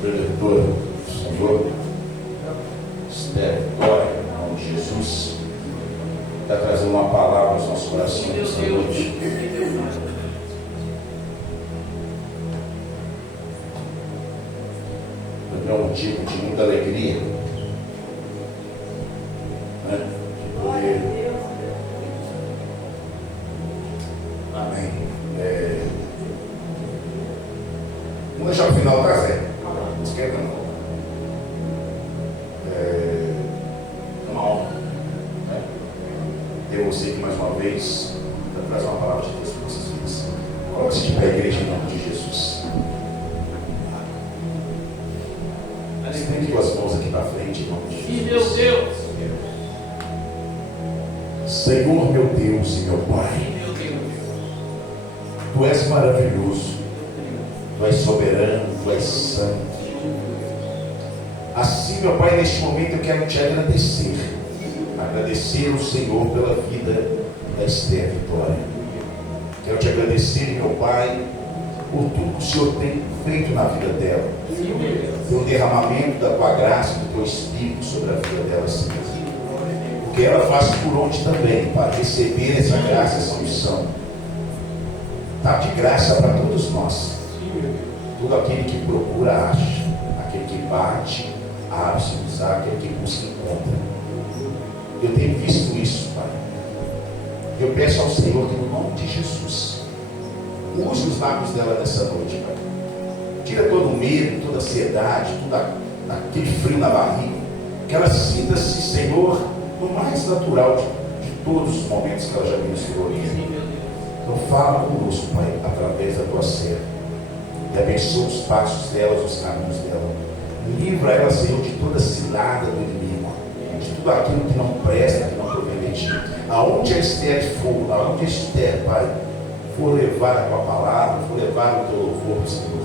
Preletor do Senhor, Esther, glória, em nome de Jesus, está trazendo uma palavra aos nossos corações essa noite. É um motivo de muita alegria, né? De poder. Amém. Vamos deixar o final, tá, Zé? Não esquenta, não. É uma honra, né? Ter você aqui mais uma vez para trazer uma palavra de Deus para vocês vidas. Coloque-se de pé, igreja, em nome de Jesus. Estende tuas mãos aqui para frente, em nome de Jesus. E meu Deus, Senhor, meu Deus e meu Pai, Tu és maravilhoso, Tu és soberano, Tu és santo. Assim, meu Pai, neste momento eu quero te agradecer ao Senhor pela vida da Esther Vitória. Quero te agradecer, meu Pai, por tudo que o Senhor tem feito na vida dela, pelo derramamento da Tua graça, do Teu Espírito sobre a vida dela, Senhor. Porque ela faz por onde também, para receber essa graça, essa unção. Está de graça para todos nós. Todo aquele que procura, acha. Aquele que bate, abre-se, aquele que busca, encontra. Eu tenho visto isso, Pai. Eu peço ao Senhor que, no nome de Jesus, use os lábios dela nessa noite, Pai. Tira todo o medo, toda a ansiedade, todo aquele frio na barriga. Que ela sinta-se, Senhor, no mais natural de todos os momentos que ela já ministrou aqui. Então fala conosco, Pai, através da Tua serva. E abençoa os passos dela, os caminhos dela. Livra ela, Senhor, de toda cilada do inimigo, de tudo aquilo que não presta, que não provém de Ti. Aonde a Esther for, aonde a Esther, Pai, for levar a Tua palavra, for levar o Teu louvor, Senhor.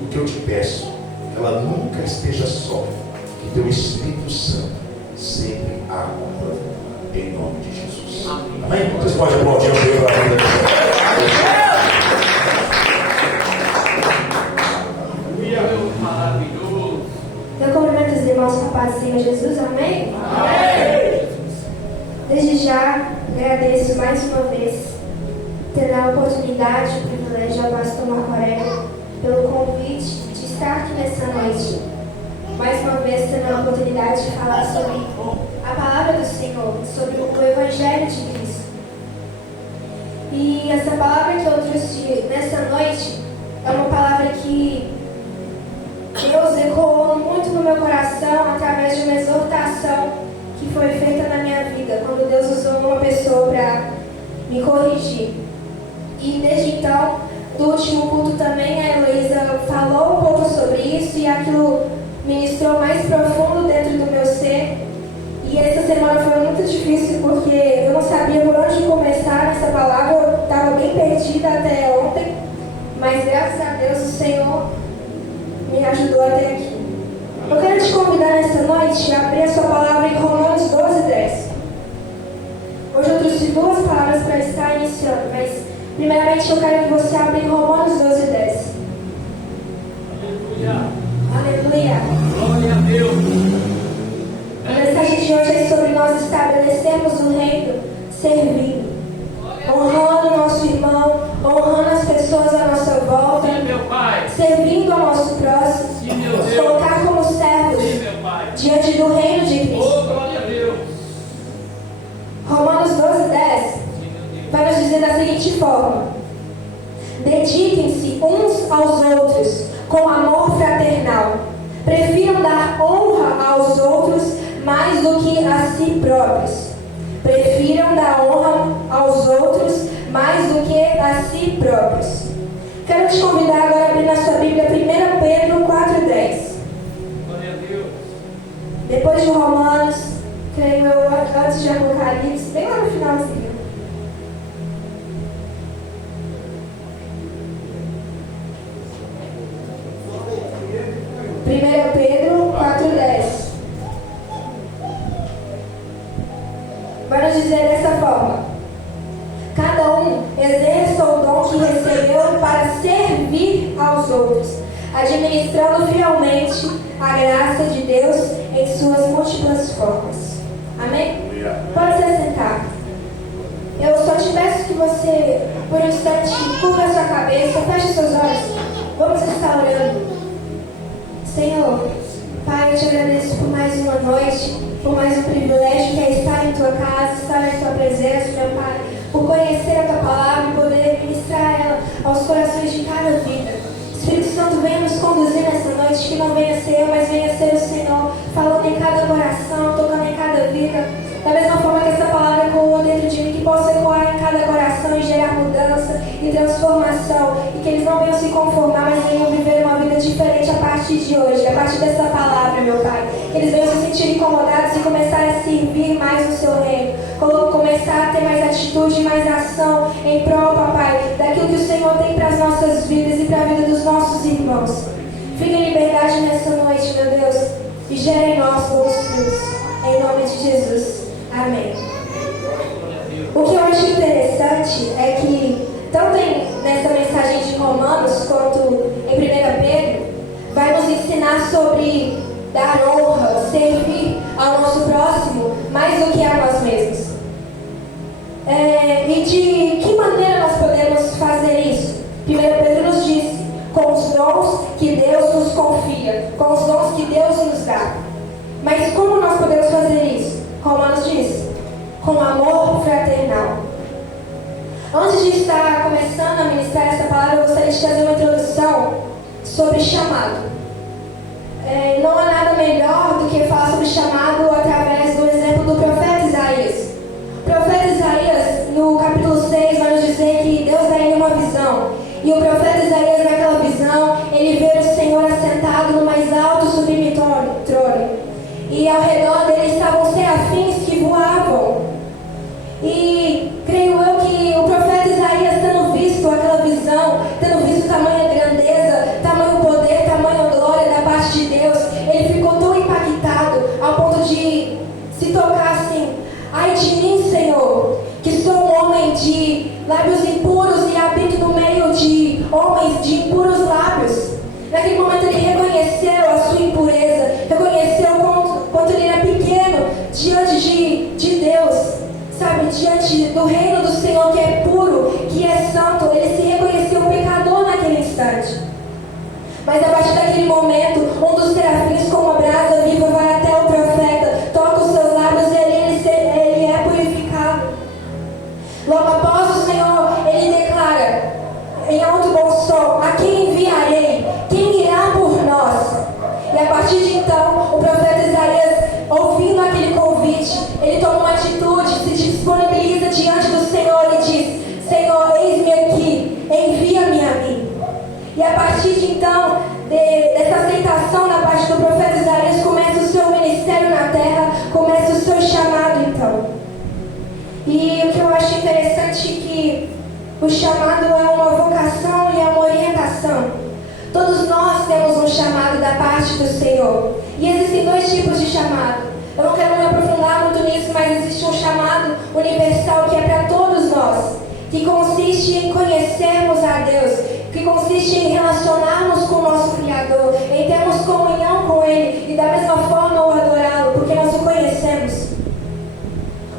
O que eu te peço, que ela nunca esteja só, que Teu Espírito Santo sempre a acompanhe, em nome de Jesus. Amém? Vocês podem aplaudir o Deus da vida de maravilhoso. Eu cumprimento os irmãos com a paz do Senhor Jesus, amém? Amém. Desde já agradeço mais uma vez ter a oportunidade, o privilégio ao pastor Marco Aurélio pelo convite de estar aqui nessa noite. Mais uma vez tendo a oportunidade de falar sobre a palavra do Senhor, sobre o Evangelho de Cristo. E essa palavra que eu trouxe nessa noite é uma palavra que Deus ecoou muito no meu coração através de uma exortação que foi feita na minha vida, quando Deus usou uma pessoa para me corrigir. E desde então, do último culto também, a Heloísa falou um pouco sobre isso e aquilo ministrou mais profundo dentro do meu ser. E essa semana foi muito difícil porque eu não sabia por onde começar nessa palavra, eu estava bem perdida até ontem, mas graças a Deus o Senhor me ajudou até aqui. Eu quero te convidar nessa noite a abrir a sua palavra em Romanos 12:10. Hoje eu trouxe duas palavras para estar iniciando, mas primeiramente eu quero que você abra em Romanos 12:10. Aleluia. Aleluia. Glória a Deus. A mensagem de hoje é sobre nós estabelecermos o reino servindo, honrando o nosso irmão, honrando as pessoas à nossa volta, Sim, meu Pai. servindo ao nosso próximo, Sim, meu nos Deus. colocar como servos Sim, meu Pai. diante do reino de Oh, Cristo. glória a Deus. Romanos 12:10 Sim, meu Deus. vai nos dizer da seguinte forma: dediquem-se uns aos outros com amor fraternal. Prefiram dar honra aos outros mais do que a si próprios. Prefiram dar honra aos outros mais do que a si próprios. Quero te convidar agora a abrir na sua Bíblia 1 Pedro 4:10. Glória a Deus. Depois de Romanos, creio eu, antes de Apocalipse, bem lá no finalzinho. Pedro 4:10 vai nos dizer dessa forma: cada um exerça o dom que recebeu para servir aos outros, administrando fielmente a graça de Deus em suas múltiplas formas. Amém? Pode se sentar. Eu só te peço que você, por um instante, curva a sua cabeça, feche seus olhos. Vamos estar orando. Senhor, Pai, eu te agradeço por mais uma noite, por mais um privilégio que é estar em tua casa, estar em tua presença, meu Pai, por conhecer a tua palavra e poder ministrar ela aos corações de cada vida. Espírito Santo, venha nos conduzir nessa noite, que não venha ser eu, mas venha ser o Senhor, falando em cada coração, tocando em cada vida. Da mesma forma que essa palavra ecoou dentro de mim, que possa ecoar em cada coração e gerar mudança e transformação. E que eles não venham se conformar, mas venham viver uma vida diferente a partir de hoje, a partir dessa palavra, meu Pai. Que eles venham se sentir incomodados e começar a servir mais o seu reino. Começar a ter mais atitude, mais ação em prol, papai, daquilo que o Senhor tem para as nossas vidas e para a vida dos nossos irmãos. Fique em liberdade nessa noite, meu Deus, e gere em nós bons frutos. Em nome de Jesus. Amém. O que eu acho interessante é que, tanto nessa mensagem de Romanos, quanto em 1 Pedro, vai nos ensinar sobre dar honra, servir ao nosso próximo mais do que a nós mesmos. E de que maneira nós podemos fazer isso? 1 Pedro nos diz, com os dons que Deus nos confia, com os dons que Deus nos dá. Mas como nós podemos fazer isso? Romanos diz, com amor fraternal. Antes de estar começando a ministrar essa palavra, eu gostaria de fazer uma introdução sobre chamado. Não há nada melhor do que falar sobre chamado através do exemplo do profeta Isaías. O profeta Isaías, no capítulo 6, vai nos dizer que Deus dá a ele uma visão. E o profeta Isaías, naquela visão, ele vê o Senhor assentado no mais alto e sublime trono. E ao redor dele estavam serafins que voavam. E creio eu que o profeta Isaías, tendo visto aquela visão, tendo visto tamanha grandeza, tamanho poder, tamanha glória da parte de Deus, ele ficou tão impactado ao ponto de se tocar assim: ai de mim, Senhor, que sou um homem de lábios impuros e habito no meio de homens de impuros lábios. Naquele momento ele reconheceu a sua impureza, reconheceu quanto ele era pequeno diante de Deus, sabe, diante do reino do Senhor que é puro, que é santo. Ele se reconheceu pecador naquele instante. Mas a partir daquele momento, um dos serafins com uma brasa viva vai até o profeta, toca os seus lábios e ele é purificado. Logo após o Senhor, ele declara em alto bom som: a quem enviarei? Quem irá por nós? E a partir de então, o profeta Isaías, ouvindo aquele convite, ele toma uma atitude, se disponibiliza diante do Senhor e diz: Senhor, eis-me aqui, envia-me a mim. E a partir de então, dessa aceitação da parte do profeta Isaías, começa o seu ministério na terra, começa o seu chamado então. E o que eu acho interessante é que o chamado é uma vocação e é uma orientação. Todos nós temos um chamado da parte do Senhor. E existem dois tipos de chamado. Eu não quero me aprofundar muito nisso, mas existe um chamado universal que é para todos nós, que consiste em conhecermos a Deus, que consiste em relacionarmos com o nosso Criador, em termos comunhão com Ele e da mesma forma o adorá-lo, porque nós o conhecemos.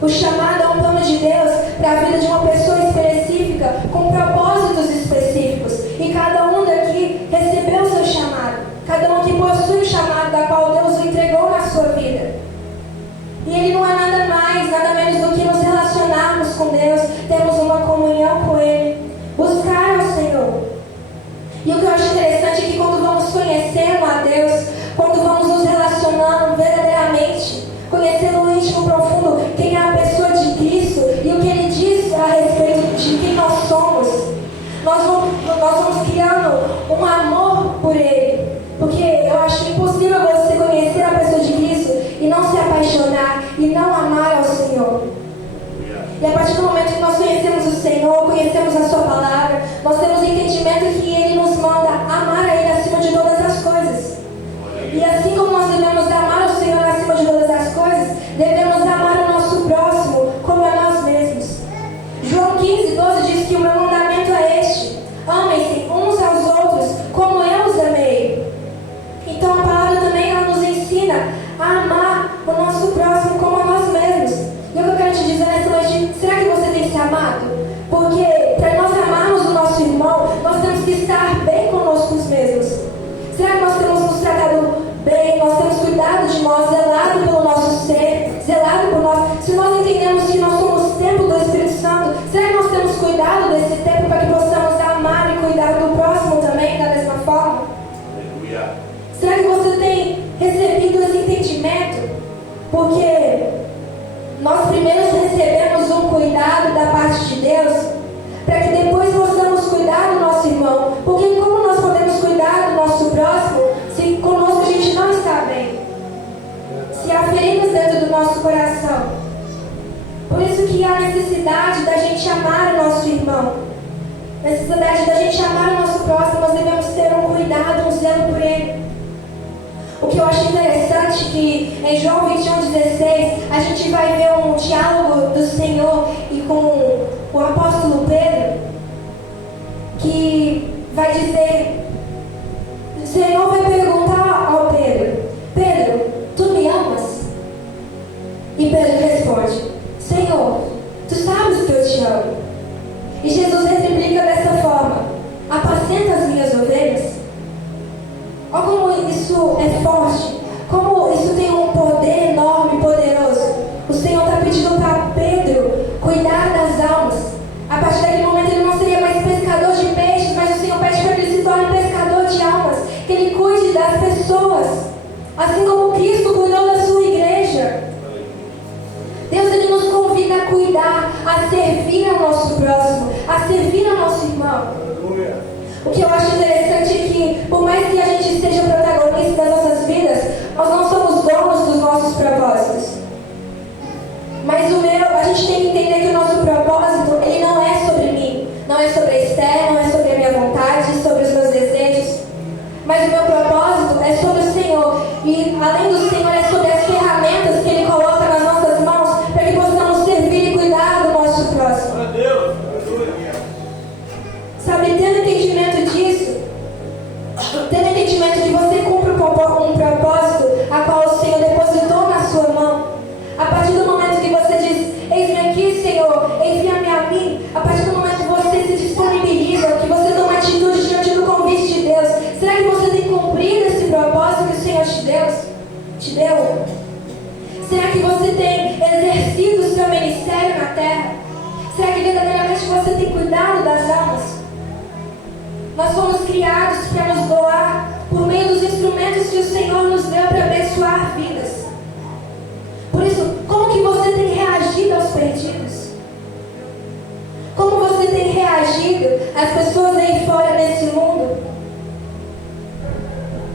O chamado é um plano de Deus para a vida de uma pessoa específica, com propósitos específicos. E cada um daqui recebeu o seu chamado. Cada um aqui possui o chamado da qual Deus o entregou na sua vida. E ele não é nada mais, nada menos do que nos relacionarmos com Deus, termos uma comunhão com Ele, buscar o Senhor. E o que eu acho interessante é que quando vamos conhecendo a Deus, quando vamos nos relacionando verdadeiramente, conhecendo o íntimo profundo, quem é a pessoa de Cristo e o que Ele diz a respeito nós, zelado pelo nosso ser, zelado por nós. Se nós entendemos que nós somos templo do Espírito Santo, será que nós temos cuidado desse templo para que possamos amar e cuidar do próximo também da mesma forma? Aleluia. Será que você tem recebido esse entendimento? Porque nós primeiro recebemos um cuidado da parte de Deus, para que depois possamos cuidar do nosso irmão. Porque como nós podemos cuidar do nosso próximo se conosco a gente não está bem? Se há feridas dentro do nosso coração. Por isso que há necessidade da gente amar o nosso irmão. Necessidade da gente amar o nosso próximo, nós devemos ter um cuidado, um zelo por ele. O que eu acho interessante é que em João 21:16 a gente vai ver um diálogo do Senhor e com o apóstolo Pedro, que vai dizer, o Senhor vai perguntar ao Pedro: Pedro, tu me amas? E Pedro responde: Senhor, tu sabes que eu te amo. E Jesus replica dessa forma: apacenta as minhas ovelhas. Olha como isso é forte, como isso tem um poder enorme, poderoso. O Senhor está pedindo para Pedro cuidar das almas. A partir daquele momento ele não seria mais pescador de peixes, mas o Senhor pede para que ele se torne pescador de almas, que ele cuide das pessoas, assim como Cristo cuidou da sua igreja. Deus, ele nos convida a cuidar, a servir ao nosso próximo, a servir ao nosso irmão. O que eu acho interessante é que, por mais que a gente seja protagonista das nossas vidas, nós não somos donos dos nossos propósitos. Mas a gente tem que entender que o nosso propósito, ele não é sobre mim, não é sobre a Esther, não é sobre a minha vontade, sobre os meus desejos. Mas o meu propósito é sobre o Senhor. E além do Senhor, é sobre as ferramentas que Ele coloca nas nossas mãos para que possamos servir e cuidar do nosso próximo. Sabe, tendo entendimento disso, tendo entendimento de você cumpre um propósito a qual o Senhor depositou na sua mão. A partir do momento que você diz: eis-me aqui, Senhor, envia-me a mim. A partir do momento que você se disponibiliza, que você toma atitude diante do convite de Deus, será que você tem cumprido esse propósito que o Senhor te deu? Será que você tem exercido o seu ministério na terra? Será que verdadeiramente você tem cuidado das almas? Nós fomos criados para nos doar por meio dos instrumentos que o Senhor nos deu para abençoar vidas. Por isso, como que você tem reagido aos perdidos? Como você tem reagido às pessoas aí fora nesse mundo?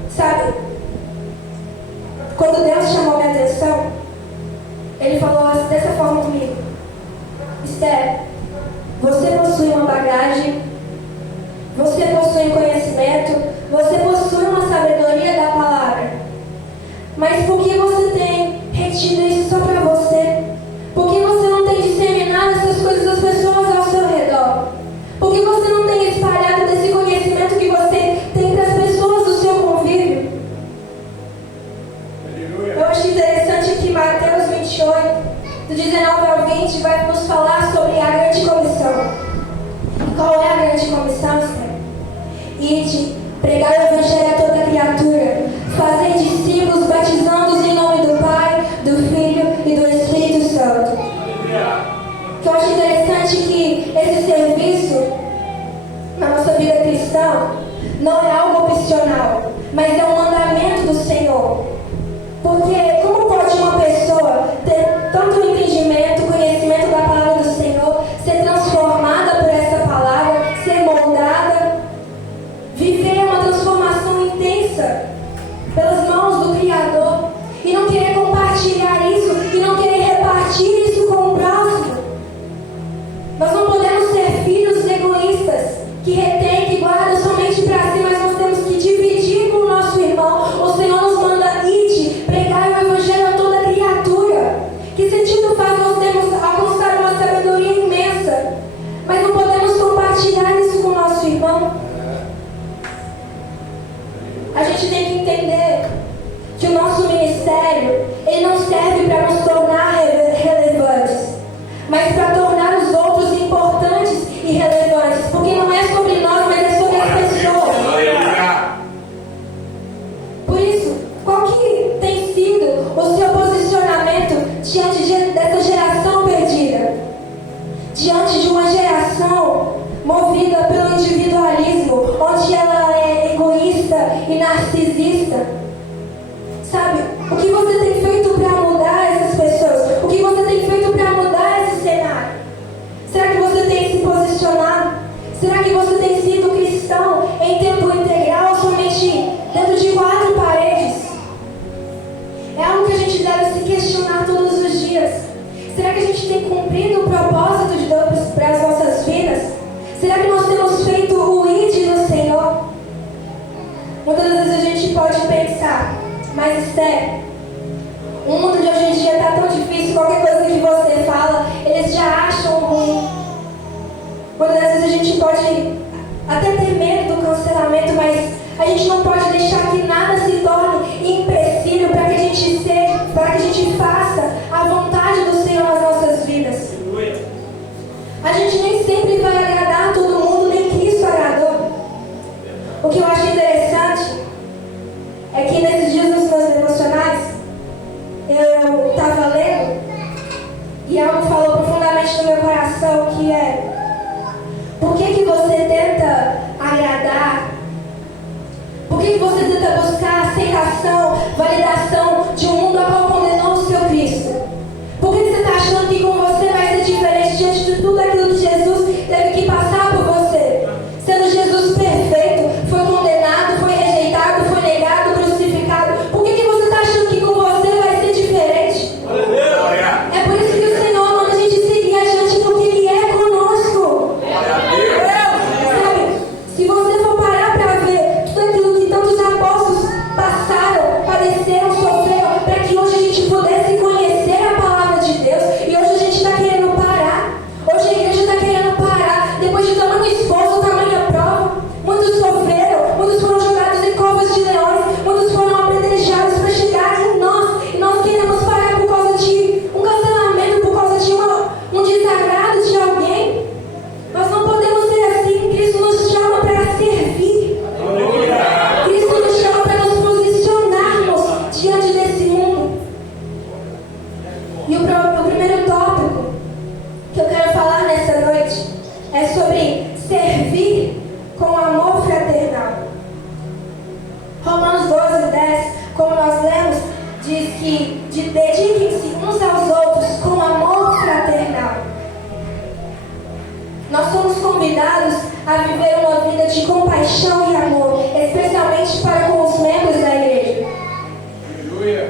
Sabe, quando Deus chamou minha atenção, Ele falou dessa forma comigo: Esther, você possui uma bagagem, você possui conhecimento, você possui uma sabedoria da palavra. Mas por que você tem retido isso só para você? Por que você não tem disseminado essas coisas às pessoas ao seu redor? Por que você não tem espalhado desse conhecimento que você tem para as pessoas do seu convívio? Eu acho interessante que Mateus 28, do 19 ao 20, vai nos falar sobre a grande comissão. Qual é a grande comissão, Senhor? Ide, pregar o evangelho a toda criatura, fazer discípulos, batizando-os em nome do Pai, do Filho e do Espírito Santo. Que eu acho interessante que esse serviço na nossa vida cristã não é algo opcional, mas é um mandamento do Senhor. Porque como pode uma pessoa ter tanto entendimento, conhecimento da palavra do Senhor, ser transformada por essa palavra, ser moldada, viver uma transformação intensa pelas mãos do Criador e não querer compartilhar isso e não querer repartir isso com o próximo? Nós não podemos ser filhos egoístas que retêm, que guardam somente para si, mas nós temos que dividir com o nosso irmão. O Senhor nos manda: ide, pregar o evangelho a toda criatura. Que sentido faz nós termos alcançar uma sabedoria imensa, mas não podemos compartilhar isso com o nosso irmão? A gente tem que entender que o nosso ministério, ele não serve para nos tornar relevantes, mas para tornar os outros importantes e relevantes, porque não é sobre nós, mas é sobre as pessoas. Por isso, qual que tem sido o seu posicionamento diante dessa geração perdida, diante de uma geração movida pelo individualismo, onde ela é egoísta e narcisista. Sabe, o que você tem feito para mudar essas pessoas? O que você tem feito para mudar esse cenário? Será que você tem se posicionado? Será que você tem sido cristão em tempo integral ou somente dentro de 4 paredes? É algo que a gente deve se questionar todos os dias. Será que a gente tem cumprido o propósito de Deus para as nossas vidas? Será que nós temos feito o ID do Senhor? Muitas vezes a gente pode pensar, mas Esther, o mundo de hoje em dia está tão difícil, qualquer coisa que você fala, eles já acham ruim. Muitas vezes a gente pode até ter medo do cancelamento, mas a gente não pode deixar que nada se torne empecilho para que a gente faça a vontade do Senhor nas nossas vidas. A gente nem sempre vai agradar todo mundo, nem Cristo agradou. O que eu acho interessante é que nesses dias nos meus devocionais, eu estava lendo e algo falou profundamente no meu coração, que é: por que você tenta agradar? Por que você tenta buscar aceitação, validação de um mundo a qual condenou o seu Cristo? Por que você está achando que com você vai ser diferente diante de tudo aquilo que Jesus teve que passar por você? Sendo Jesus perfeito, foi condenado, foi rejeitado, foi negado, crucificado. Por que você está achando que com você vai ser diferente? É por isso que o Senhor manda a gente seguir adiante, porque Ele é conosco. Sabe, se você for parar para ver tudo aquilo que tantos apóstolos passaram, padeceram, sofreram, para que hoje a gente pudesse conhecer a palavra de Deus, e hoje a gente está querendo parar. Hoje a igreja está querendo parar, depois de tamanho esforço, tamanha prova. Muitos sofreram, muitos foram jogados em covas de leões, muitos foram apedrejados para chegar em nós, e nós queremos parar por causa de um cancelamento, por causa de um desagrado de alguém. Nós não podemos ser assim. Cristo nos chama para servir. Cristo nos chama para nos posicionarmos diante desse mundo. E o primeiro tópico que eu quero falar nessa noite é sobre servir com amor fraternal. Romanos 12:10, como nós lemos, diz que dediquem-se uns aos outros com amor fraternal. Nós somos convidados a viver uma vida de compaixão e amor, especialmente para com os membros da igreja.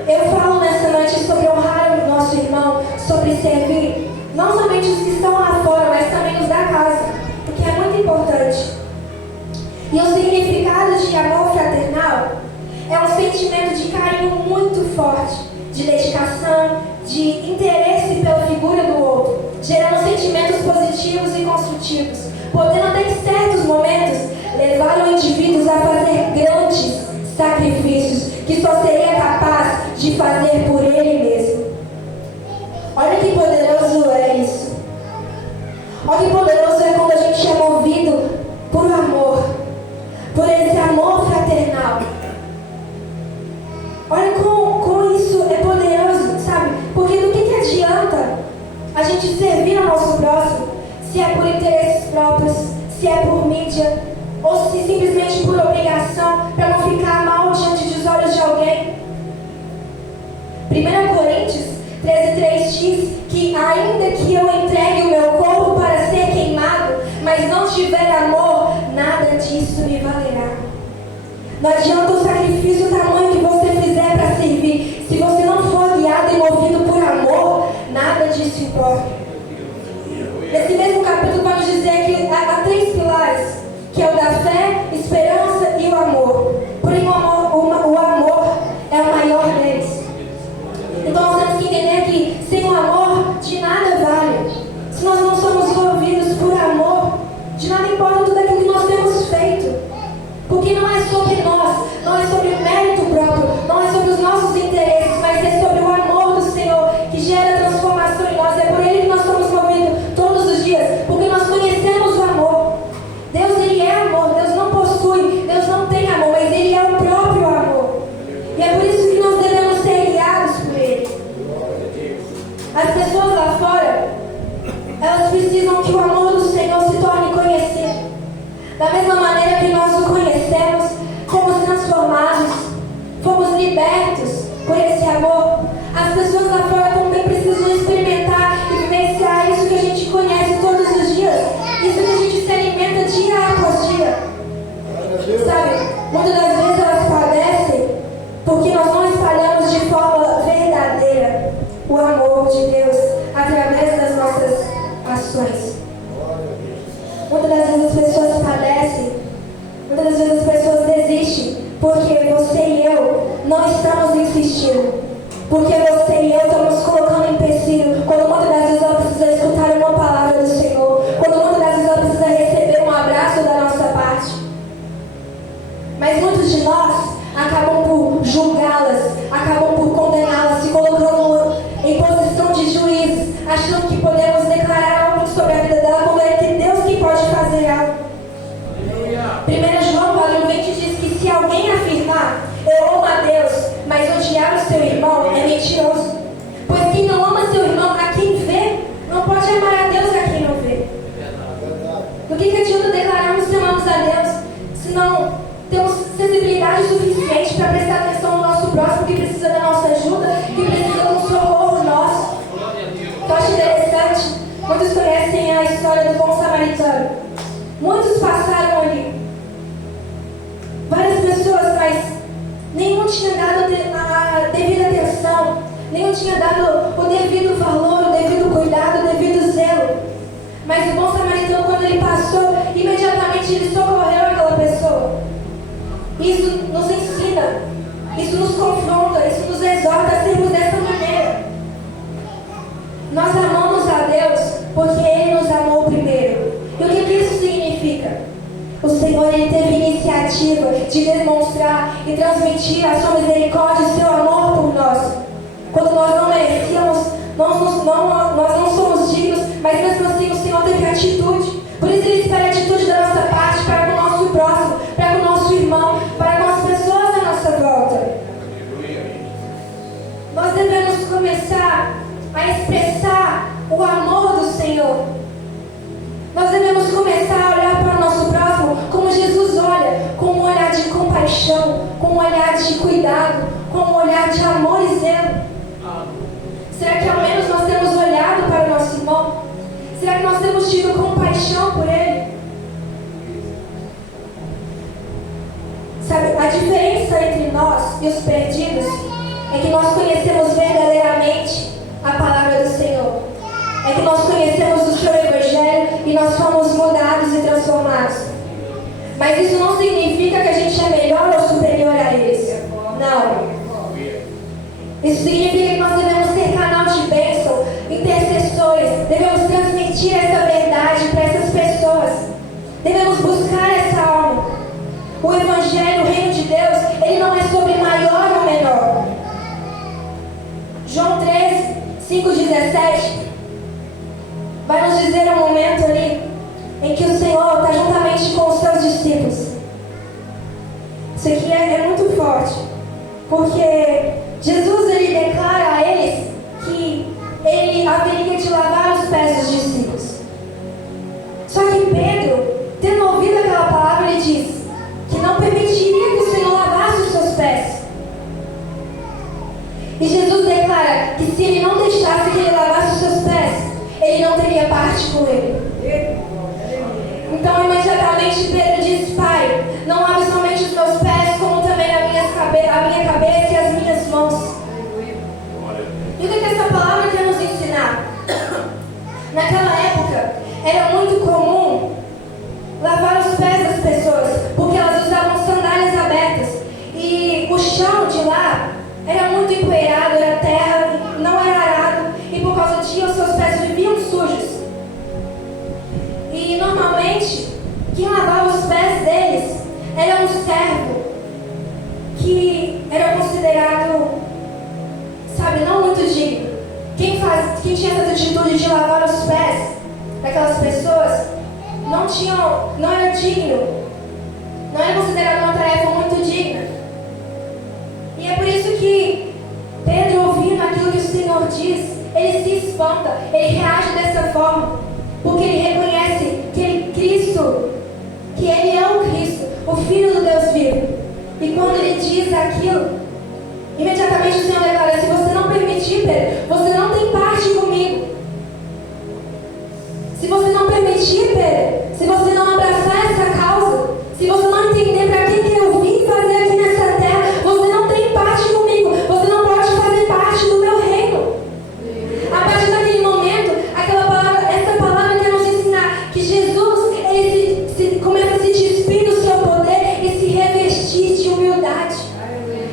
Eu falo nessa noite sobre honrar o nosso irmão, sobre servir, não somente os que estão lá fora, mas também os da casa, porque é muito importante. E o significado de amor fraternal é um sentimento de carinho muito forte, de dedicação, de interesse pela figura do outro, gerando sentimentos positivos e construtivos, podendo até em certos momentos levar o indivíduo a fazer grandes sacrifícios que só seria capaz de fazer por ele mesmo. Olha que poderoso é isso. Olha que poderoso é quando a gente é movido por amor, por esse amor fraternal. Olha como isso é poderoso, sabe? Porque do que adianta a gente servir ao nosso próximo se é por interesses próprios, se é por mídia, ou se simplesmente por obrigação, para não ficar mal diante dos olhos de alguém? 1 Coríntios 13:3 diz que ainda que eu entregue o meu corpo para ser queimado, mas não tiver amor, nada disso me valerá. Não adianta o sacrifício, o tamanho que você fizer para servir. Se você não for guiado e movido por amor, nada disso importa. Nesse mesmo capítulo pode dizer que há 3 pilares, que é o da fé, esperança e o amor. Porém, o amor é o maior deles. Então nós temos que entender que sem o amor, de nada vale. Se nós não somos movidos por amor, de nada importa tudo aquilo que nós temos feito. Porque não é sobre nós, não é sobre mérito próprio. libertos por esse amor. As pessoas lá fora também precisam experimentar e vivenciar isso que a gente conhece todos os dias, isso que a gente se alimenta dia após dia. Sabe, muitas das vezes elas padecem porque nós não espalhamos de forma verdadeira o amor de Deus através das nossas ações. Muitas das vezes as pessoas padecem, muitas das vezes as pessoas desistem porque você e eu não estamos insistindo, porque você e eu estamos colocando empecilho, quando muitas das vezes ela precisa escutar uma palavra do Senhor, quando muitas das vezes ela precisa receber um abraço da nossa parte. Mas muitos de nós acabam por julgá-las, acabam por condená-las, se colocando em posição de juízes, achando que podemos declarar algo sobre a vida dela, quando é que Deus quem pode fazer algo. 1 João 4:20 diz que se alguém afirmar, eu amo a Deus, mas odiar o seu irmão, é mentiroso. Pois quem não ama seu irmão, a quem vê, não pode amar a Deus a quem não vê. Do que adianta declararmos que amamos a Deus, se não temos sensibilidade suficiente para prestar atenção no nosso próximo, que precisa da nossa ajuda, que precisa de um socorro nosso? Eu acho interessante, muitos conhecem a história do bom samaritano. Muitos passaram ali, várias pessoas, mas nenhum tinha dado a devida atenção, nenhum tinha dado o devido valor, o devido cuidado, o devido zelo. Mas o bom samaritano, quando ele passou, imediatamente ele socorreu aquela pessoa. Isso nos ensina, isso nos confronta, isso nos exorta a sermos dessa maneira. Nós amamos a Deus porque Ele nos amou primeiro. E o que isso significa? O Senhor, Ele teve iniciativa de demonstrar e transmitir a sua misericórdia e o seu amor por nós. Quando nós não merecíamos, nós não somos dignos, mas mesmo assim o Senhor teve atitude. Por isso Ele espera a atitude da nossa parte para com o nosso próximo, para com o nosso irmão, para com as pessoas à nossa volta. Nós devemos começar a expressar o amor do Senhor. Nós devemos começar a olhar para o nosso próximo como Jesus olha, com um olhar de compaixão, com um olhar de cuidado, com um olhar de amor e zelo. Será que ao menos nós temos olhado para o nosso irmão? Será que nós temos tido compaixão por ele? Sabe, a diferença entre nós e os perdidos é que nós conhecemos verdadeiramente a palavra do Senhor. É que nós conhecemos o seu Evangelho e nós somos mudados e transformados. Mas isso não significa que a gente é melhor ou superior a eles. Não. Isso significa que nós devemos ser canal de bênção, intercessores, devemos transmitir essa verdade para essas pessoas. Devemos buscar essa alma. O Evangelho, o Reino de Deus, ele não é sobre maior ou menor. João 13, 5:17 vai nos dizer um momento ali em que o Senhor está juntamente com os seus discípulos. Isso aqui é muito forte, porque Jesus ele declara a eles que ele haveria de lavar os pés dos discípulos. Só que Pedro, tendo ouvido aquela palavra, ele diz que não permitiria que o Senhor lavasse os seus pés. E Jesus declara que se ele não deixasse que ele lavasse os seus pés, ele não teria parte com ele. Então imediatamente Pedro diz: Pai, não lave somente os meus pés, como também a minha cabeça e as minhas mãos. E o que essa palavra quer nos ensinar? Naquela época era muito comum lavar os pés das pessoas, porque elas usavam sandálias abertas. E o chão de lá era muito empoeirado, era terra, não era arado, e por causa disso os seus pés viviam sujos. E normalmente quem lavava os pés deles era um servo que era considerado, sabe, não muito digno. Quem tinha essa atitude de lavar os pés daquelas pessoas não era digno, não era considerado uma tarefa muito digna. E é por isso que Pedro, ouvindo aquilo que o Senhor diz, ele se espanta, ele reage dessa forma, porque ele reconhece que ele é o Cristo, o Filho do Deus vivo. E quando ele diz aquilo, Imediatamente o Senhor declara: se você não permitir, Pedro, você não tem parte comigo. Se você não permitir, Pedro, se você não abraçar essa causa, se você não entender para que eu vim fazer aqui nessa terra, você não tem parte comigo, você não pode fazer parte do meu reino. A partir daquele momento, essa palavra quer nos ensinar que Jesus, ele começa a se despir do seu poder e se revestir de humildade.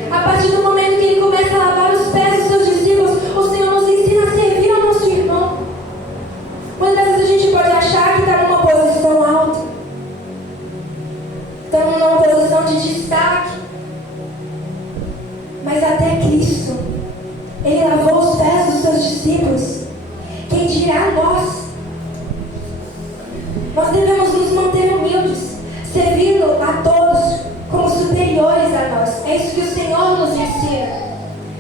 A partir do momento que ele começa a lavar os pés dos seus discípulos, o Senhor nos ensina a servir ao nosso irmão. Muitas vezes a gente pode achar que está numa posição alta, estamos numa posição de destaque, mas até Cristo, ele lavou os pés dos seus discípulos. Quem dirá nós? Nós devemos nos manter humildes, servindo a todos como superiores a nós. É isso que o Senhor nos ensina.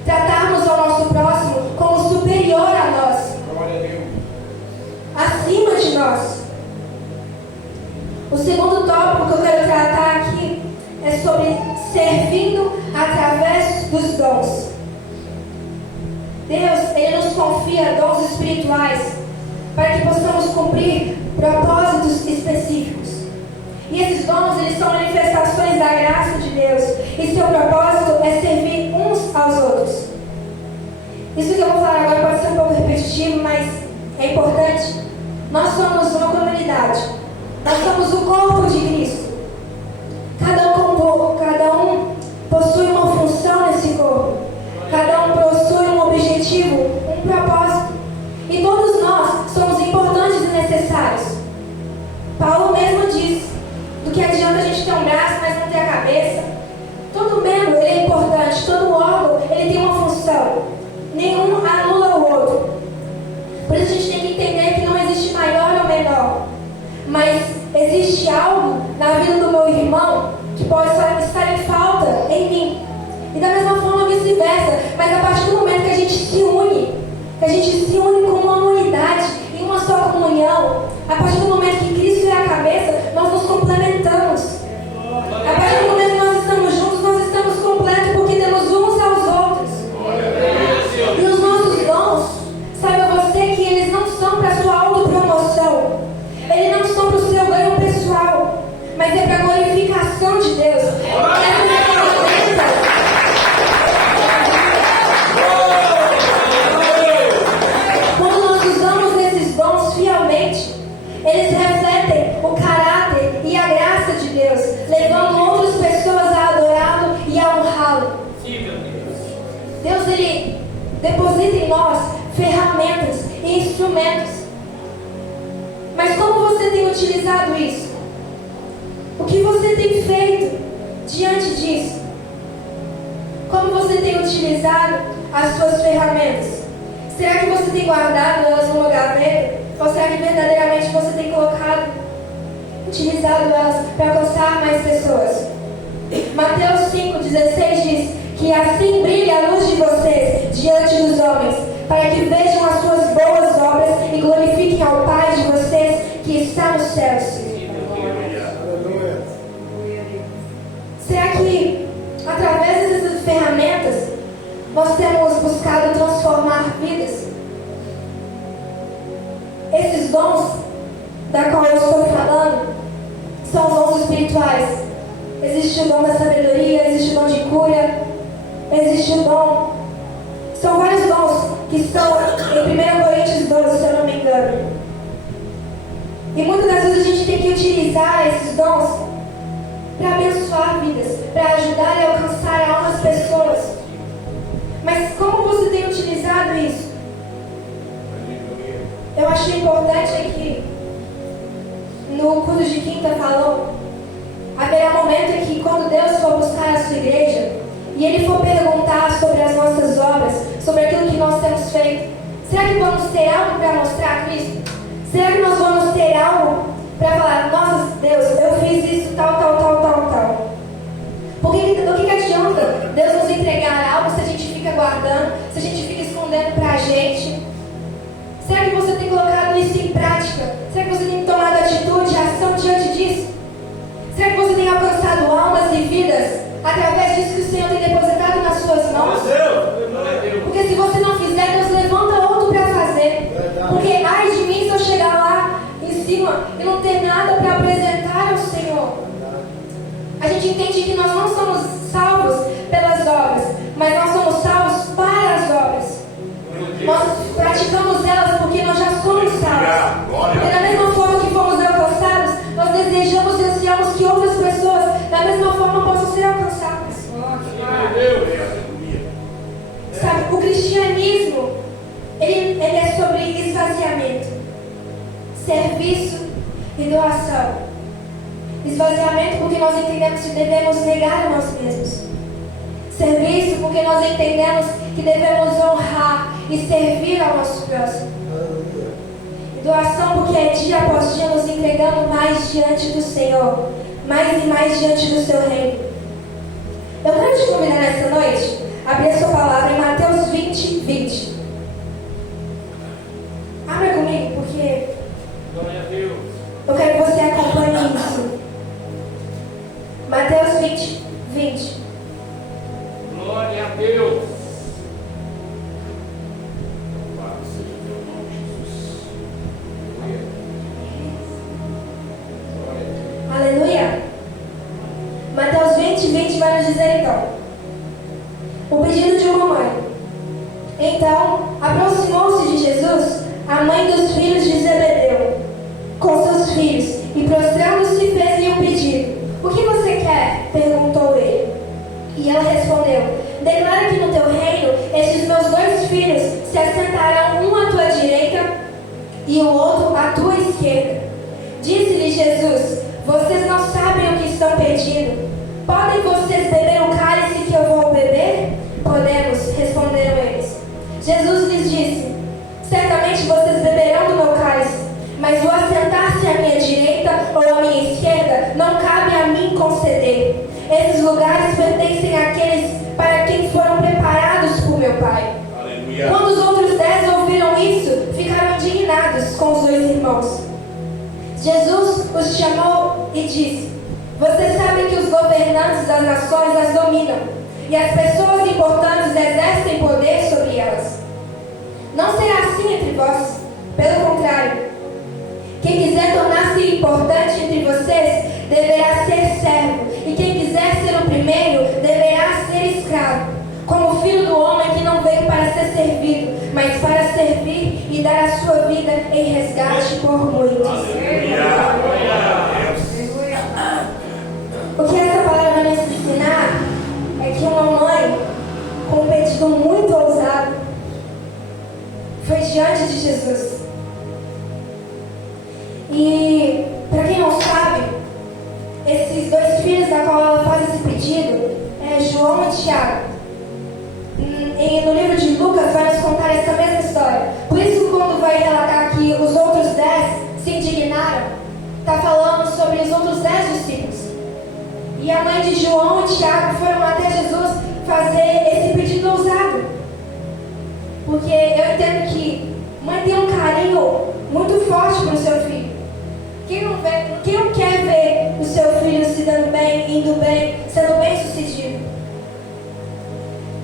Tratarmos ao nosso próximo como superior a nós, acima de nós. O segundo tópico que eu quero tratar aqui é sobre servindo através dos dons. Deus, ele nos confia dons espirituais para que possamos cumprir propósitos específicos. E esses dons, eles são manifestações da graça de Deus. E seu propósito é servir uns aos outros. Isso que eu vou falar agora pode ser um pouco repetitivo, mas é importante. Nós somos uma comunidade. Nós somos o corpo de Cristo. Cada um possui uma função nesse corpo. Cada um possui um objetivo, um propósito. E todos nós somos importantes e necessários. Paulo mesmo diz: do que adianta a gente ter um braço, mas não ter a cabeça? Todo membro ele é importante, todo órgão ele tem uma função. Nenhum anula o outro. Por isso a gente tem que entender que não existe maior ou menor. Mas existe algo na vida do meu irmão que pode estar em falta em mim. E da mesma forma vice-versa. Mas a partir do momento que a gente se une como uma unidade, em uma só comunhão, a partir do momento que Cristo é a cabeça, nós nos complementamos. A partir do momento que nós estamos juntos, nós estamos completos porque temos uns aos outros. E os nossos dons, saiba você que eles não são para a sua autopromoção. Eles não são para o seu ganho pessoal, mas é para a glorificação de Deus. Quando nós usamos esses dons fielmente, eles refletem o caráter e a graça de Deus, levando outras pessoas a adorá-lo e a honrá-lo. Deus, ele deposita em nós ferramentas e instrumentos. Mas como você tem utilizado isso? O que você tem feito diante disso? Como você tem utilizado as suas ferramentas? Será que você tem guardado elas numa gaveta? Ou será que verdadeiramente você tem utilizado elas para alcançar mais pessoas? Mateus 5,16 diz que assim brilha a luz de vocês diante dos homens, para que vejam as suas boas obras e glorifiquem ao Pai de vocês que está nos céus. Será que através dessas ferramentas nós temos buscado transformar vidas? Esses dons da qual eu estou falando são dons espirituais. Existe o dom da sabedoria, existe o dom de cura, existe o dom. São vários dons que estão em 1 Coríntios 12, se eu não me engano. E muitas das vezes a gente tem que utilizar esses dons para abençoar vidas, para ajudar e alcançar almas pessoas. Mas como você tem utilizado isso? Eu achei importante aqui, no culto de quinta falou, haverá momento em que quando Deus for buscar a sua igreja, e Ele for perguntar sobre as nossas obras, sobre aquilo que nós temos feito, será que vamos ter algo para mostrar a Cristo? Será que nós vamos ter algo para falar: nossa Deus, eu fiz isso, tal. Do que adianta Deus nos entregar algo se a gente fica guardando, se a gente fica escondendo para a gente? Será que você tem colocado isso em prática? Será que você tem tomado atitude, ação diante disso? Será que você tem alcançado almas e vidas através disso que o Senhor tem depositado nas suas mãos? Nós praticamos elas porque nós já somos salvos. Glória. E da mesma forma que fomos alcançados, nós desejamos e ansiamos que outras pessoas, da mesma forma, possam ser alcançadas. Sabe, o cristianismo, ele é sobre esvaziamento, serviço e doação. Esvaziamento porque nós entendemos que devemos negar a nós mesmos. Serviço porque nós entendemos que devemos honrar e servir ao nosso próximo. E doação porque é dia após dia nos entregando mais diante do Senhor, mais e mais diante do seu reino. Eu quero te convidar nessa noite a abrir a sua palavra em Mateus 20, 20. Abra comigo, porque Glória a Deus. eu quero que você acompanhe isso. Mateus 20, 20. Glória a Deus. Louvado seja teu nome, Jesus. Aleluia. Mateus 20, 20 vai nos dizer então: o pedido de uma mãe. Então, aproximou-se de Jesus a mãe dos filhos de Zebedeu, com seus filhos, e prostrando-se fez-lhe um pedido. O que você quer? Perguntou ele. E ela respondeu: declara que no teu reino estes meus dois filhos se assentarão, um à tua direita e o outro à tua esquerda. Disse-lhe Jesus: vocês não sabem o que estão pedindo. Podem vocês beber o cálice que eu vou beber? Podemos, responderam eles. Jesus lhes disse: certamente vocês beberão do meu cálice, mas o assentar-se à minha direita ou à minha esquerda não cabe a mim conceder. Esses lugares pertencem àqueles para quem foram preparados por meu Pai. Aleluia. Quando os outros 10 ouviram isso, ficaram indignados com os dois irmãos. Jesus os chamou e disse: vocês sabem que os governantes das nações as dominam, e as pessoas importantes exercem poder sobre elas. Não será assim entre vós. Pelo contrário, quem quiser tornar-se importante entre vocês deverá ser servo, e quem quiser ser o primeiro deverá ser escravo, como o Filho do Homem, que não veio para ser servido, mas para servir e dar a sua vida em resgate por muitos. O que essa palavra vai nos ensinar é que uma mãe, com um pedido muito ousado, foi diante de Jesus. E, para quem não sabe, esses dois filhos da qual ela faz esse pedido é João e Tiago. E no livro de Lucas vai nos contar essa mesma história. Por isso, quando vai relatar que os outros 10 se indignaram, está falando sobre os outros 10 discípulos. E a mãe de João e Tiago foram até Jesus fazer esse pedido ousado. Porque eu entendo que mãe tem um carinho muito forte para o seu filho. Quem não quer ver o seu filho se dando bem, indo bem, sendo bem sucedido?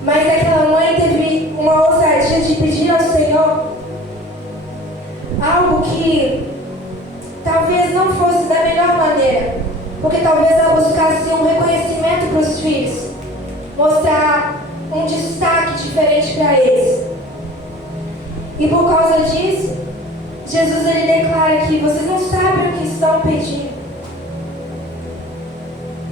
Mas aquela mãe teve uma ousadia de pedir ao Senhor algo que talvez não fosse da melhor maneira, porque talvez ela buscasse um reconhecimento para os filhos, mostrar um destaque diferente para eles. E por causa disso, Jesus ele declara que vocês não sabem o que estão pedindo.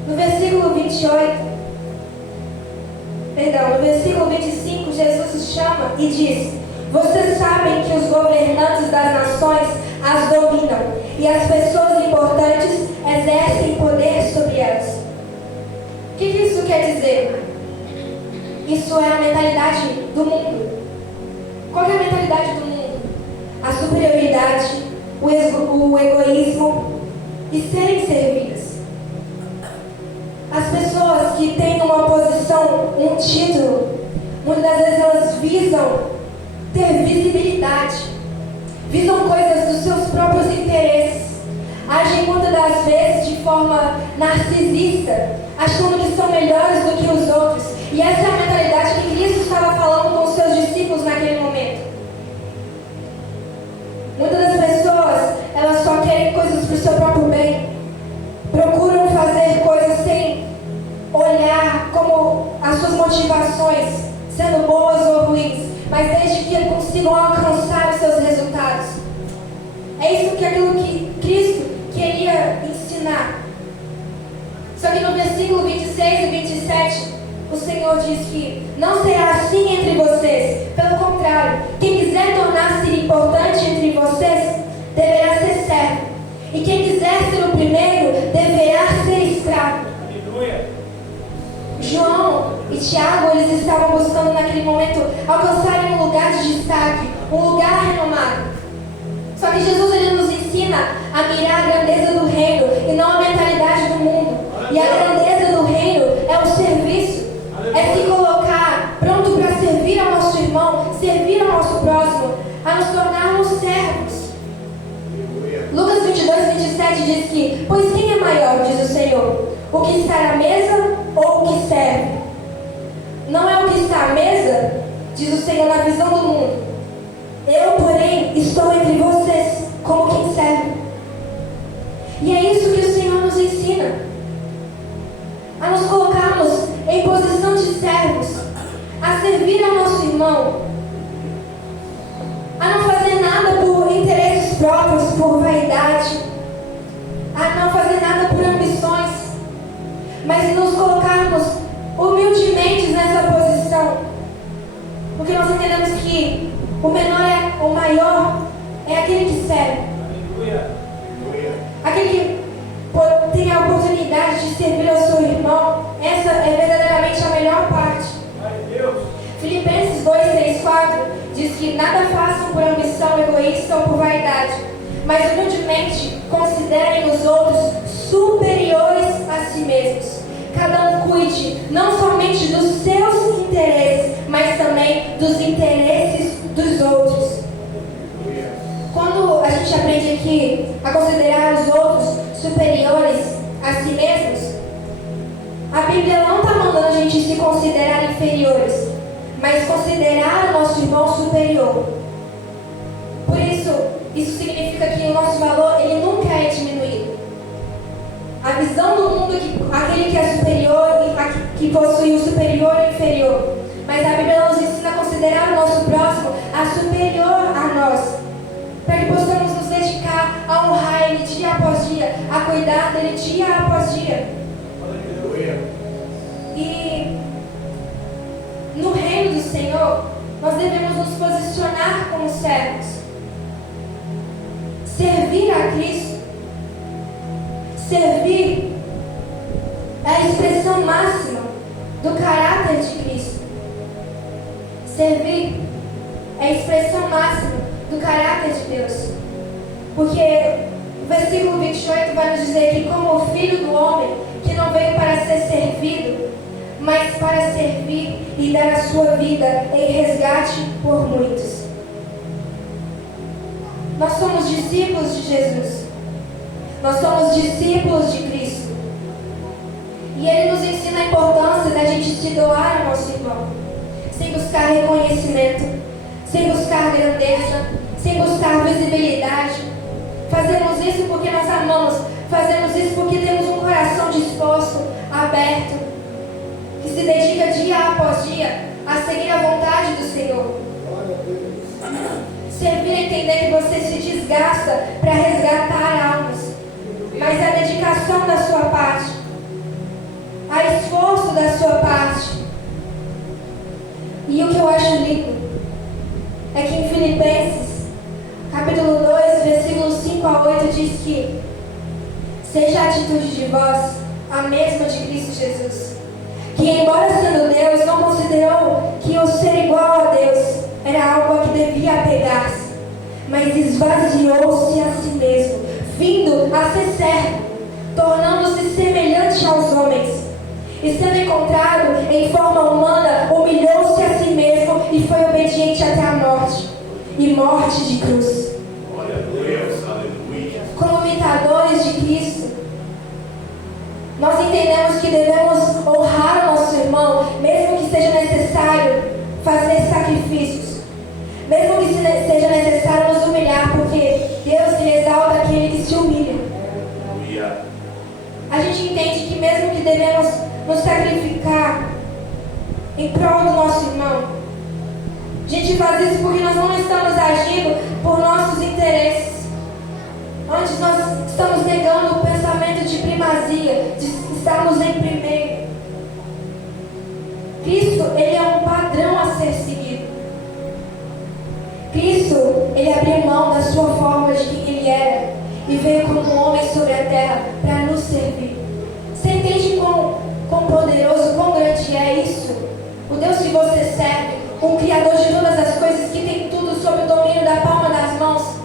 No versículo 25, Jesus os chama e diz: vocês sabem que os governantes das nações as dominam, e as pessoas importantes exercem poder sobre elas. O que isso quer dizer? Isso é a mentalidade do mundo. Qual é a mentalidade do mundo? A superioridade, o egoísmo e serem servidas. As pessoas que têm uma posição, um título, muitas das vezes elas visam ter visibilidade, visam coisas dos seus próprios interesses, agem muitas das vezes de forma narcisista, achando que são melhores do que os outros. E essa é a mentalidade que Cristo estava falando com os seus discípulos naquele momento. Muitas das pessoas, elas só querem coisas para o seu próprio bem, procuram fazer coisas sem olhar como as suas motivações, sendo boas ou ruins, mas desde que consigam vão alcançar os seus resultados. É isso que aquilo que Cristo queria ensinar. Só que no versículo 26 e 27, o Senhor diz que não será assim entre vocês. Pelo contrário, quem quiser tornar-se importante entre vocês, deverá ser servo. E quem quiser ser o primeiro, deverá ser escravo. Aleluia. João e Tiago, eles estavam buscando naquele momento alcançarem um lugar de destaque, um lugar renomado. Só que Jesus, ele nos ensina a mirar a grandeza do reino e não a mentalidade do mundo. E a grandeza do reino é o serviço, é se colocar pronto para servir ao nosso irmão, servir ao nosso próximo, a nos tornarmos servos. Lucas 22, 27 diz que: pois quem é maior, diz o Senhor, o que está à mesa ou o que serve? Não é o que está à mesa, diz o Senhor na visão do mundo. Eu, porém, estou entre vocês como quem serve. E é isso que o Senhor nos ensina, a nos colocarmos em posição de servos, a servir ao nosso irmão, a não fazer nada por interesses próprios, por vaidade, a não fazer nada por ambições, mas nos colocarmos humildemente nessa posição, porque nós entendemos que o maior é aquele que serve. Aleluia. Aquele que tem a oportunidade de servir ao seu irmão. Essa é verdadeiramente a melhor parte. Filipenses 2, 3, 4 diz que nada façam por ambição egoísta ou por vaidade, mas humildemente considerem os outros superiores a si mesmos. Cada um cuide não somente dos seus interesses, mas também dos interesses dos outros. Quando a gente aprende aqui a considerar os outros superiores a si mesmos, a Bíblia não está mandando a gente se considerar inferiores, mas considerar o nosso irmão superior. Por isso significa que o nosso valor, ele nunca é diminuído. A visão do mundo é que aquele que é superior, que possui o superior e o inferior. Mas a Bíblia nos ensina a considerar o nosso próximo a superior a nós, para que possamos nos dedicar a honrar Ele dia após dia, a cuidar dele dia após dia. E no reino do Senhor, nós devemos nos posicionar como servos, servir a Cristo. Servir é a expressão máxima do caráter de Cristo. Servir é a expressão máxima do caráter de Deus. Porque o versículo 28 vai nos dizer que como o Filho do Homem, que não veio para ser servido, mas para servir e dar a sua vida em resgate por muitos. Nós somos discípulos de Jesus. Nós somos discípulos de Cristo. E Ele nos ensina a importância da gente se doar ao nosso irmão, sem buscar reconhecimento, sem buscar grandeza, sem buscar visibilidade. Fazemos isso porque nós amamos, fazemos isso porque temos um coração disposto, aberto, que se dedica dia após dia a seguir a vontade do Senhor. Servir é entender que você se desgasta para resgatar almas, mas a dedicação da sua parte, a esforço da sua parte. E o que eu acho lindo é que em Filipenses, capítulo 2, versículos 5 a 8, diz que seja a atitude de vós a mesma de Cristo Jesus, que embora sendo Deus, não considerou que o ser igual a Deus era algo a que devia apegar-se, mas esvaziou-se a si mesmo, vindo a ser servo, tornando-se semelhante aos homens. E sendo encontrado em forma humana, humilhou-se a si mesmo e foi obediente até a morte, e morte de cruz. Glória a Deus, aleluia. Como imitadores de Cristo, nós entendemos que devemos honrar o nosso irmão, mesmo que seja necessário fazer sacrifícios, mesmo que seja necessário nos humilhar, porque Deus ele exalta aquele que se humilha. Aleluia. A gente entende que mesmo que devemos nos sacrificar em prol do nosso irmão, a gente gente faz isso porque nós não estamos agindo por nossos interesses. Antes nós estamos negando o pensamento de primazia, de estarmos em primeiro. Cristo, Ele é um padrão a ser seguido. Cristo, Ele abriu mão da sua forma de quem Ele era e veio como um homem sobre a terra para nos servir. Você entende quão poderoso, quão grande é isso? O Deus que você serve, o Criador de todas as coisas, que tem tudo sob o domínio da palma das mãos.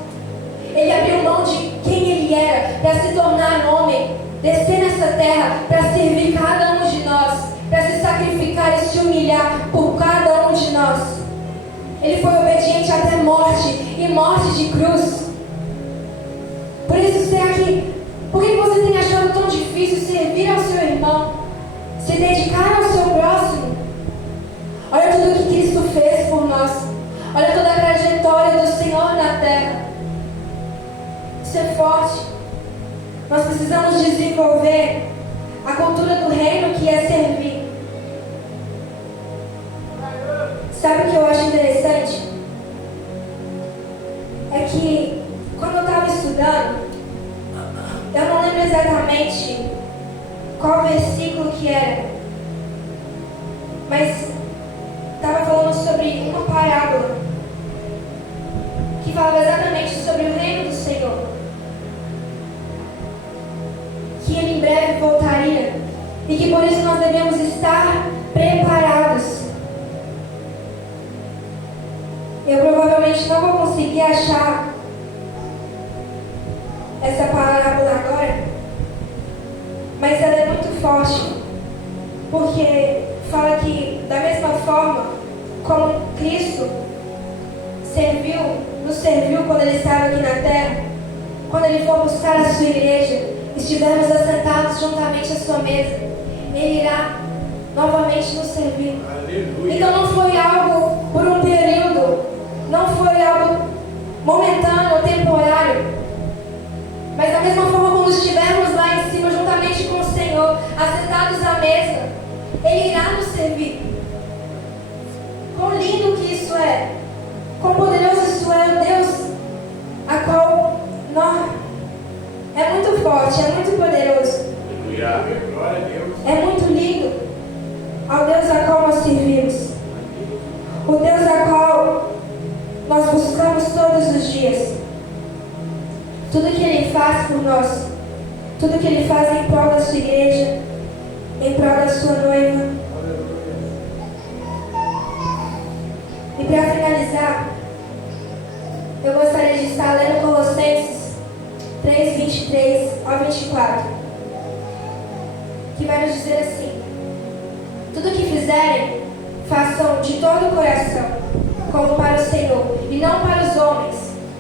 Ele abriu mão de quem Ele era para se tornar homem, descer nessa terra para servir cada um de nós, para se sacrificar e se humilhar por cada um de nós. Ele foi obediente até morte, e morte de cruz. Por isso, será que, por que você tem achado tão difícil servir ao seu irmão, se dedicar ao seu próximo? Olha tudo que Cristo fez por nós. Olha toda a trajetória do Senhor na terra. Isso é forte. Nós precisamos desenvolver a cultura do reino, que é servir. Sabe o que eu acho interessante? É que quando eu estava estudando, eu não lembro exatamente qual versículo que era, mas estava falando sobre uma parábola que falava exatamente sobre o reino do Senhor, que Ele em breve voltaria e que por isso nós devemos estar preparados. Eu provavelmente não vou conseguir achar essa parábola agora, mas ela é muito forte, porque fala que da mesma forma como Cristo nos serviu quando Ele estava aqui na terra, quando Ele for buscar a sua igreja, estivermos assentados juntamente à sua mesa, Ele irá novamente nos servir. Aleluia. Então não foi algo por um período, não foi algo momentâneo, temporário, mas da mesma forma como estivermos lá em cima juntamente com o Senhor, assentados à mesa, Ele irá nos servir. Quão lindo que isso é, quão poderoso isso é, o Deus a qual nós... É muito forte, é muito poderoso. É muito lindo ao Deus a qual nós servimos, o Deus a qual nós buscamos todos os dias. Tudo que Ele faz por nós, tudo que Ele faz em prol da sua igreja, em prol da sua noiva. E para finalizar, eu gostaria de estar lendo Colossenses 3, 23 ao 24, que vai nos dizer assim: tudo que fizerem, façam de todo o coração, como para o Senhor, e não para os homens,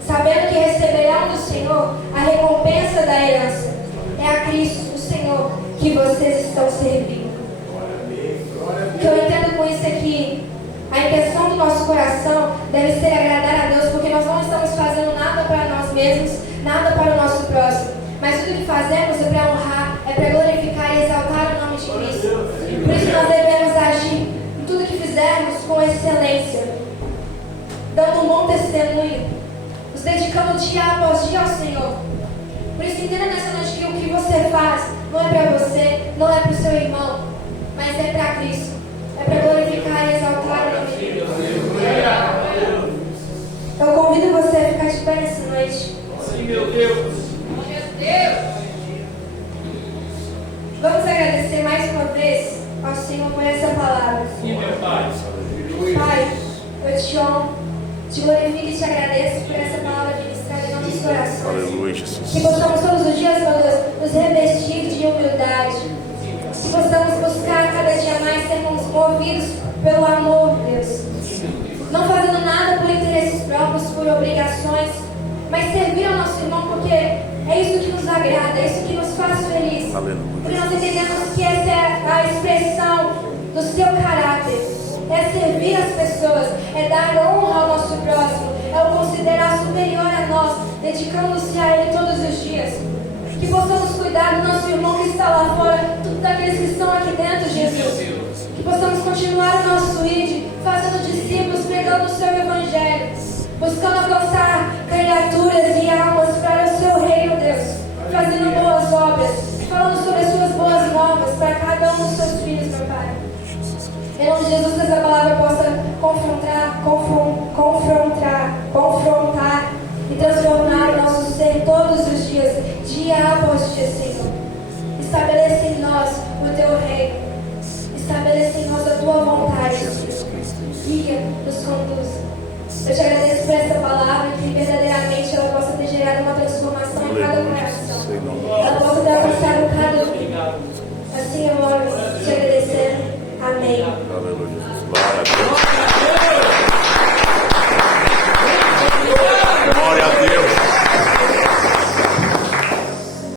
sabendo que receberão do Senhor a recompensa da herança. É a Cristo, o Senhor, que vocês estão servindo. O que eu entendo com isso é que a intenção do nosso coração deve ser agradar a Deus, porque nós não estamos fazendo nada para nós mesmos, nada para o nosso próximo, mas tudo que fazemos é para honrar, é para glorificar e exaltar o nome de Cristo. Por isso nós devemos agir em tudo que fizermos com excelência, dando um bom testemunho, nos dedicando dia após dia ao Senhor. Por isso entenda nessa noite que o que você faz não é para você, não é para o seu irmão, mas é para Cristo, é para glorificar e exaltar o nome de Deus. Eu convido você a ficar de pé nessa noite. Sim, meu Deus. Vamos agradecer mais uma vez ao Senhor por essa palavra. Sim, meu Pai. Pai, eu te honro, te glorifico e te agradeço por essa palavra ministrada em nossos corações. Aleluia, Jesus. Que possamos todos os dias, meu Deus, nos revestir de humildade. Que possamos buscar cada dia mais sermos movidos pelo amor, Deus. Não fazendo nada por interesses próprios, por obrigações, mas servir ao nosso irmão, porque é isso que nos agrada, é isso que nos faz feliz. Porque nós entendemos que essa é a expressão do seu caráter. É servir as pessoas, é dar honra ao nosso próximo, é o considerar superior a nós, dedicando-se a Ele todos os dias. Que possamos cuidar do nosso irmão que está lá fora, tudo daqueles que estão aqui dentro, Jesus. Que possamos continuar o nosso ID, fazendo discípulos, pregando pregando o seu evangelho, buscando alcançar criaturas e almas para o seu reino, Deus, fazendo boas obras, falando sobre as suas boas novas para cada um dos seus filhos, meu Pai. Em nome de Jesus, que essa palavra possa confrontar e transformar o nosso ser todos os dias, dia após dia, Senhor. Estabeleça em nós o teu reino, estabeleça em nós a tua vontade, Senhor. Guia, nos conduza. Eu te agradeço por essa palavra, que verdadeiramente ela possa ter gerado uma transformação em cada coração. Ela possa ter alcançado cada um. Assim eu oro, te agradecendo. Amém. Aleluia.